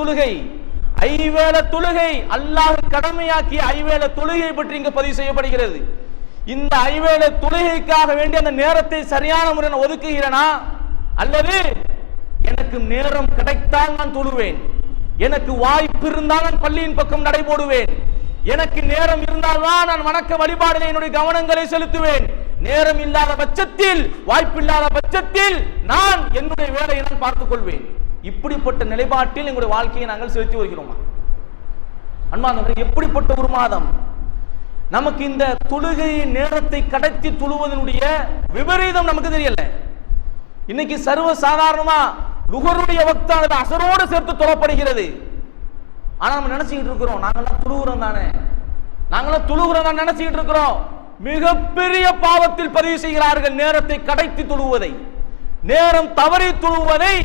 தொழுகை. ஐவேள தொழுகை அல்லாஹ் கடமையாக்கிய ஐவேள தொழுகை பற்றி இங்கு பதிவு செய்யப்படுகிறது. இந்த ஐவேள தொழுகைக்காக வேண்டிய அந்த நேரத்தை சரியான முறையில் ஒதுக்குகிறனா? அல்லது எனக்கு நேரம் கிடைத்தால் நான் தொழுவேன். எனக்கு வாய்ப்பு இருந்தால் நான் பள்ளியின் பக்கம் நடைபோடுவேன். எனக்கு நேரம் இருந்தால்தான் நான் வணக்க வழிபாடுகளை என்னுடைய கவனங்களை செலுத்துவேன். நேரம் இல்லாத பட்சத்தில் வாய்ப்பில்லாத பட்சத்தில் நான் என்னுடைய வேலையை நான் பார்த்துக் கொள்வேன் இப்படிப்பட்ட நிலைப்பாட்டில் எங்களுடைய வாழ்க்கையை நாங்கள் செலுத்தி வருகிறோமா? அன்பாந்தவர்களே எப்படிப்பட்ட ஒரு மாதம்? நமக்கு இந்த தொழுகையின் நேரத்தை கடத்தி துழுவதனுடைய விபரீதம் நமக்கு தெரியல. இன்னைக்கு சர்வ சாதாரணமா நுகருடைய வக்தானது அசரோடு சேர்த்து தொழப்படுகிறது. ஆனா நம்ம நினைச்சுக்கிட்டு இருக்கிறோம் நாங்களாம் துழுகுறோம் தானே. நாங்களாம் துழுகுறோம் தான் நினைச்சுக்கிட்டு இருக்கிறோம். மிகப்பெரிய பாவத்தில் பதிவு செய்கிறார்கள் நேரத்தை கடைத்தி துழுவதை. நேரம் தவறி துழுவதை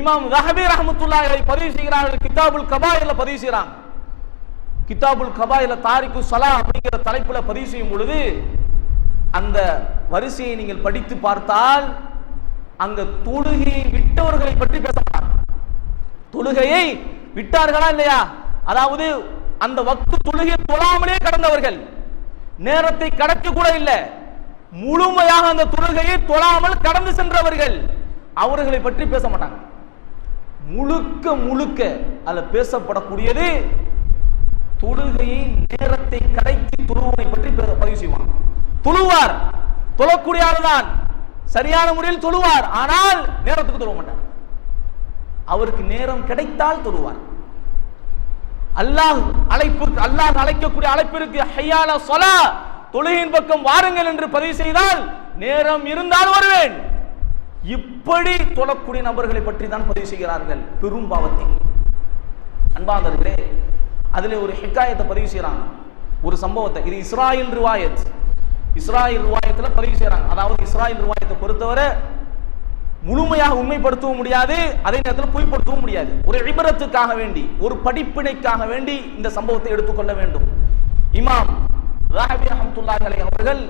இமாம் ரஹபி ரஹமத்துல்லாஹி பதிவு செய்கிறார்கள் கிதாபுல் கபாயில பதிவு செய்கிறாங்க. கிதாபுல் கபாயில தாரிக்கு சலா அப்படிங்கிற தலைப்புல பதிவு செய்யும் பொழுது அந்த வரிசையை நீங்கள் படித்து பார்த்தால் அங்க தொழுகையை விட்டவர்களை பற்றி பேசப்பட்டார் தொழுகையை விட்டார்களா இல்லையா? அதாவது அந்த வக்து தொழுகை தொழாமலே கடந்தவர்கள். நேரத்தை கடக்க கூட இல்லை. முழுமையாக அந்த தொழுகையை தொழாமல் கடந்து சென்றவர்கள். அவர்களை பற்றி பேச மாட்டாங்க. முழுக்க முழுக்க அதுல பேசப்படக்கூடியது தொழுகையை நேரத்தை கரைத்து தொழுவனை பற்றி பதிவு செய்வாங்க. தொழுவார். தொழக்கூடிய ஆளுதான். சரியான முறையில் தொழுவார். ஆனால் நேரத்துக்கு தொழுவ மாட்டார். அவருக்கு நேரம் கிடைத்தால் தொழுவார். அல்லாஹ் அழைப்பு அல்லாஹ் அழைக்கக்கூடிய அழைப்பிற்கு ஹையால சொலா. தொழுகையின் பக்கம் வாருங்கள் என்று பதிவு செய்தால் நேரம் இருந்தால் வருவேன். இப்படி தொழக்கூடிய நபர்களை பற்றி தான் பதிவு செய்கிறார்கள் பெரும் பாவத்தை அன்பாந்தர்களே அதில் ஒரு ஹிக்காயத்தை பதிவு செய்கிறாங்க ஒரு சம்பவத்தை இது இஸ்ராயில் ரிவாயத். இஸ்ராயில் ரிவாயத்தில் பதிவு செய்கிறாங்க அதாவது இஸ்ராயில் ரிவாயத்தை பொறுத்தவரை முழுமையாக உண்மைப்படுத்தவும் முடியாது அதே நேரத்தில் பொய்ப்படுத்தவும் முடியாது. ஒரு விபரத்துக்காக வேண்டி ஒரு படிப்பினைக்காக வேண்டி இந்த சம்பவத்தை எடுத்துக்கொள்ள வேண்டும். இமாம் ராஹபி அஹமத்துல்லா அலைஹி அவர்கள்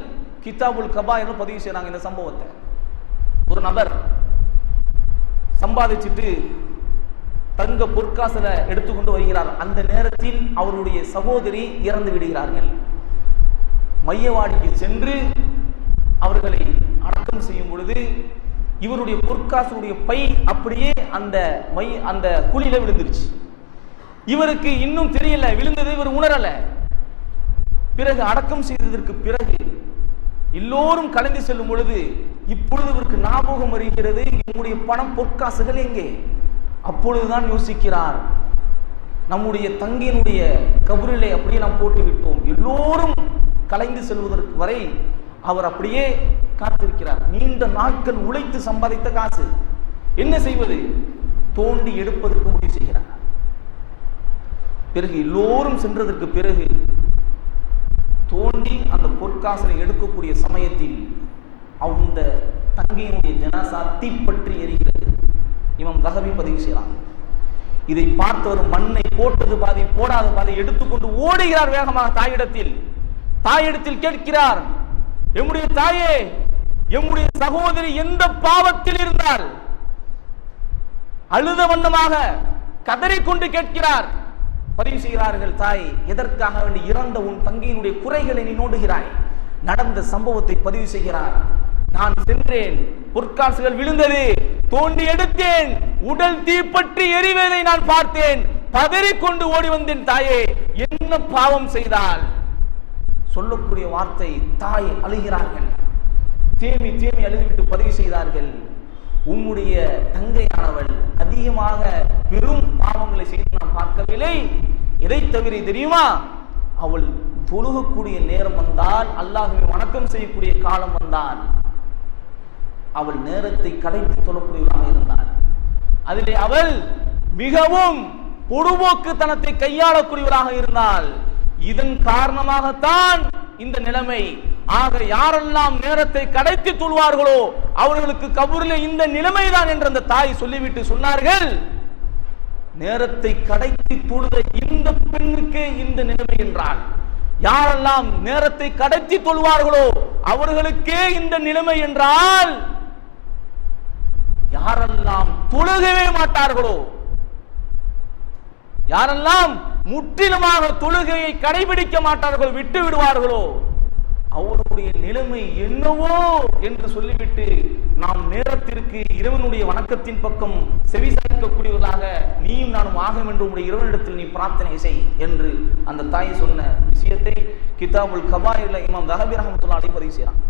கிதாபுல் கபா என்று பதிவு செய்கிறாங்க இந்த சம்பவத்தை. ஒரு நபர் சம்பாதிச்சுட்டு தங்க பொற்காசனை எடுத்துக்கொண்டு வருகிறார். அந்த நேரத்தில் அவருடைய சகோதரி இறந்து விடுகிறார்கள். மையவாடிக்கு சென்று அவர்களை அடக்கம் செய்யும் பொழுது இவருடைய பொற்காசுடைய பை அப்படியே அந்த மை அந்த குழியில விழுந்துருச்சு. இவருக்கு இன்னும் தெரியல விழுந்தது இவர் உணரல. பிறகு அடக்கம் செய்ததற்கு பிறகு எல்லோரும் கலந்து செல்லும் பொழுது இப்பொழுது இவருக்கு ஞாபகம் வருகிறது என்னுடைய பணம் பொற்காசுகள் எங்கே? அப்பொழுதுதான் யோசிக்கிறார். நம்முடைய தங்கையினுடைய கபரிலே அப்படியே நாம் போட்டு விட்டோம். எல்லோரும் கலைந்து செல்வதற்கு வரை அவர் அப்படியே காத்திருக்கிறார். நீண்ட நாட்கள் உழைத்து சம்பாதித்த காசு. என்ன செய்வது? தோண்டி எடுப்பதற்கு முடிவு செய்கிறார். பிறகு எல்லோரும் சென்றதற்கு பிறகு தோண்டி அந்த பொற்காசனை எடுக்கக்கூடிய சமயத்தில் அந்த தங்கையினுடைய ஜனாசா தீப்பற்றி எரிகிறது. இவன் தகவி பதிவு செய்யலாம் இதை பார்த்தவர் மண்ணை போட்டது பாதி போடாத பாதி எடுத்துக்கொண்டு ஓடுகிறார் வேகமாக தாயிடத்தில். தாயிடத்தில் கேட்கிறார் எம்முடைய தாயே எம்முடைய சகோதரி எந்த பாவத்தில் இருந்தால்? அழுத வண்ணமாக கதறிக்கொண்டு கேட்கிறார் பதிவு செய்கிறார்கள் தாய் எதற்காக வேண்டி இறந்த உன் தங்கையினுடைய குறைகளை நீ நோண்டுகிறாய்? நடந்த சம்பவத்தை பதிவு செய்கிறார். நான் சென்றேன். பொற்காசுகள் விழுந்தது. தோண்டி எடுத்தேன். உடல் தீப்பற்றி எரிவதை நான் பார்த்தேன். பதறிக்கொண்டு ஓடி வந்தேன் தாயே. என்ன பாவம் செய்தால்? சொல்லக்கூடிய வார்த்தை தாய் அழுகிறார்கள். தேமி தேமி அழுதுவிட்டு பதிவு செய்தார்கள். உம்முடைய தங்கையானவள் அதிகமாக பெரும் பாவங்களை செய்தான் பார்க்கவில்லை. எதை தவிர தெரியுமா? அவள் தொழுகக்கூடிய நேரம் வந்தால் அல்லாஹுவை வணக்கம் செய்யக்கூடிய காலம் வந்தால் அவள் நேரத்தை கடைத்து தொழக்கூடியவராக இருந்தாள். அதிலே அவள் மிகவும் பொடுபோக்குத்தனத்தை கையாளக்கூடியவராக இருந்தால் இதன் காரணமாகத்தான் இந்த நிலைமை. ஆக யாரெல்லாம் நேரத்தை கடைத்து தொழுவார்களோ அவர்களுக்கு கபூரில் இந்த நிலைமைதான் என்று அந்த தாய் சொல்லிவிட்டு சொன்னார்கள். நேரத்தை கடைத்து தொழுத இந்த பெண்ணுக்கே இந்த நிலைமை என்றால் யாரெல்லாம் நேரத்தை கடத்தி தொழுவார்களோ அவர்களுக்கே இந்த நிலைமை என்றால் யாரெல்லாம் தொழுகவே மாட்டார்களோ யாரெல்லாம் முற்றிலுமாக தொழுகையை கடைபிடிக்க மாட்டார்கள் விட்டு விடுவார்களோ இருக்கக்கூடிய நிலைமை என்னவோ என்று சொல்லிவிட்டு நாம் நேரத்திற்கு இறைவனுடைய வணக்கத்தின் பக்கம் செவி சாய்க்கக்கூடியவர்களாக நீயும் நானும் ஆகும் என்று உடைய இறைவனிடத்தில் நீ பிரார்த்தனை செய் என்று அந்த தாய் சொன்ன விஷயத்தை கிதாபுல் கபாயில இமாம் தஹபி ரஹமத்துல்லா அலி பதிவு செய்கிறான்.